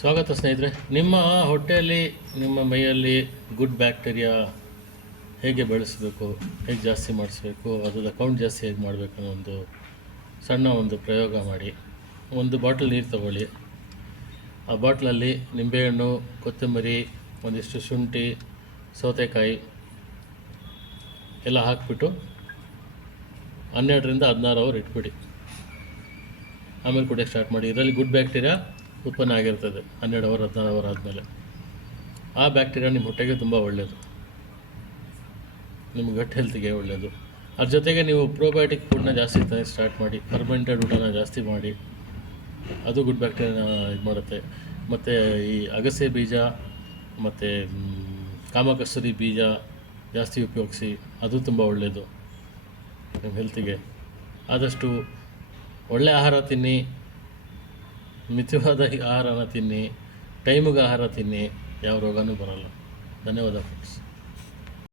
ಸ್ವಾಗತ ಸ್ನೇಹಿತರೆ. ನಿಮ್ಮ ಹೊಟ್ಟೆಯಲ್ಲಿ, ನಿಮ್ಮ ಮೈಯಲ್ಲಿ ಗುಡ್ ಬ್ಯಾಕ್ಟೀರಿಯಾ ಹೇಗೆ ಬೆಳೆಸಬೇಕು, ಹೇಗೆ ಜಾಸ್ತಿ ಮಾಡಿಸ್ಬೇಕು, ಅದರ ಕೌಂಟ್ ಜಾಸ್ತಿ ಹೇಗೆ ಮಾಡಬೇಕು ಅನ್ನೋ ಒಂದು ಸಣ್ಣ ಪ್ರಯೋಗ ಮಾಡಿ. ಒಂದು ಬಾಟಲ್ ನೀರು ತಗೊಳ್ಳಿ. ಆ ಬಾಟ್ಲಲ್ಲಿ ನಿಂಬೆಹಣ್ಣು, ಕೊತ್ತಂಬರಿ, ಒಂದಿಷ್ಟು ಶುಂಠಿ, ಸೌತೆಕಾಯಿ ಎಲ್ಲ ಹಾಕಿಬಿಟ್ಟು 12ರಿಂದ 16 ಅವರ್ ಇಟ್ಬಿಡಿ. ಆಮೇಲೆ ಕುಡಿಯೋಕ್ಕೆ ಸ್ಟಾರ್ಟ್ ಮಾಡಿ. ಇದರಲ್ಲಿ ಗುಡ್ ಬ್ಯಾಕ್ಟೀರಿಯಾ ಉತ್ಪನ್ನ ಆಗಿರ್ತದೆ 12 ಅವರ್ 16 ಅವರ್ ಆದಮೇಲೆ. ಆ ಬ್ಯಾಕ್ಟೀರಿಯಾ ನಿಮ್ಮ ಹೊಟ್ಟೆಗೆ ತುಂಬ ಒಳ್ಳೆಯದು, ನಿಮ್ಮ ಗಟ್ ಹೆಲ್ತಿಗೆ ಒಳ್ಳೆಯದು. ಅದ್ರ ಜೊತೆಗೆ ನೀವು ಪ್ರೋಬಯೋಟಿಕ್ ಫುಡ್ನ ಜಾಸ್ತಿ ಸ್ಟಾರ್ಟ್ ಮಾಡಿ, ಫರ್ಮೆಂಟೆಡ್ ಊಟನ ಜಾಸ್ತಿ ಮಾಡಿ, ಅದು ಗುಡ್ ಬ್ಯಾಕ್ಟೀರಿಯಾನ ಇದು ಮಾಡುತ್ತೆ. ಮತ್ತು ಈ ಅಗಸೆ ಬೀಜ ಮತ್ತು ಕಾಮಕಸ್ತೂರಿ ಬೀಜ ಜಾಸ್ತಿ ಉಪಯೋಗಿಸಿ, ಅದು ತುಂಬ ಒಳ್ಳೆಯದು ನಿಮ್ಮ ಹೆಲ್ತಿಗೆ. ಆದಷ್ಟು ಒಳ್ಳೆಯ ಆಹಾರ ತಿನ್ನಿ, ಮಿತವಾದ ಆಹಾರನ ತಿನ್ನಿ, ಟೈಮಿಗೆ ಆಹಾರ ತಿನ್ನಿ, ಯಾವ ರೋಗನೂ ಬರಲ್ಲ. ಧನ್ಯವಾದ ಫ್ರೆಂಡ್ಸ್.